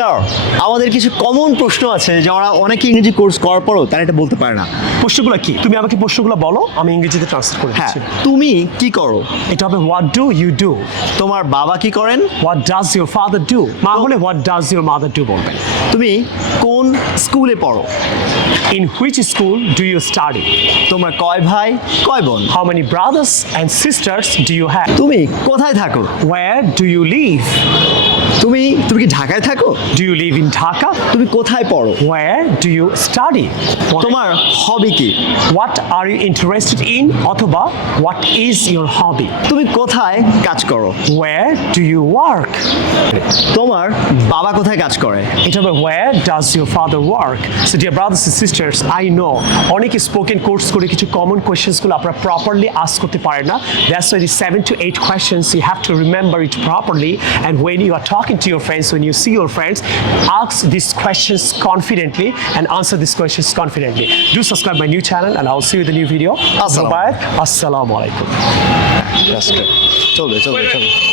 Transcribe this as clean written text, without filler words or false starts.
Sir আমাদের কিছু common প্রশ্ন আছে যারা অনেকে ইংরেজি কোর্স করার পরও তারা এটা বলতে পারে না। প্রশ্নগুলো কি? তুমি আমাকে প্রশ্নগুলো বলো, আমি ইংরেজিতে ট্রান্সলেট করে হ্যাঁ, দিচ্ছি। তুমি কি করো? এটা হবে হোয়াট ডু ইউ ডু। তোমার বাবা কি করেন? What does your father do. মা হলে what does your mother do বলবেন। তুমি কোন স্কুলে পড়ো? In which school do you study. তোমার কয় ভাই কয় বোন? How many brothers and sisters do you have. তুমি কোথায় থাকো? Where do you live. তুমি কি ঢাকায় থাকো? Do you live in Dhaka. তুমি কোথায় পড়ো? Where do you study. তোমার হবি কি? What are you interested in অথবা হোয়াট ইজ ইউর হবি। তুমি কোথায় কাজ করো? Where do you work. তোমার বাবা কোথায় কাজ করে? এটা হবে where does your father work. So dear brothers and sisters, I know অনেকে স্পোকেন কোর্স করে কিছু কমন কোয়েশ্চেন্সগুলো আপনারা প্রপারলি আস্ক করতে পারেন না। That's why the 7 to 8 questions you have to remember it properly, and when you are talking to your friends, when you see your friends, ask these questions confidently and answer these questions confidently. Do subscribe my new channel and I'll see you in the new video. Assalamu Bye. Assalamu alaikum. চলবে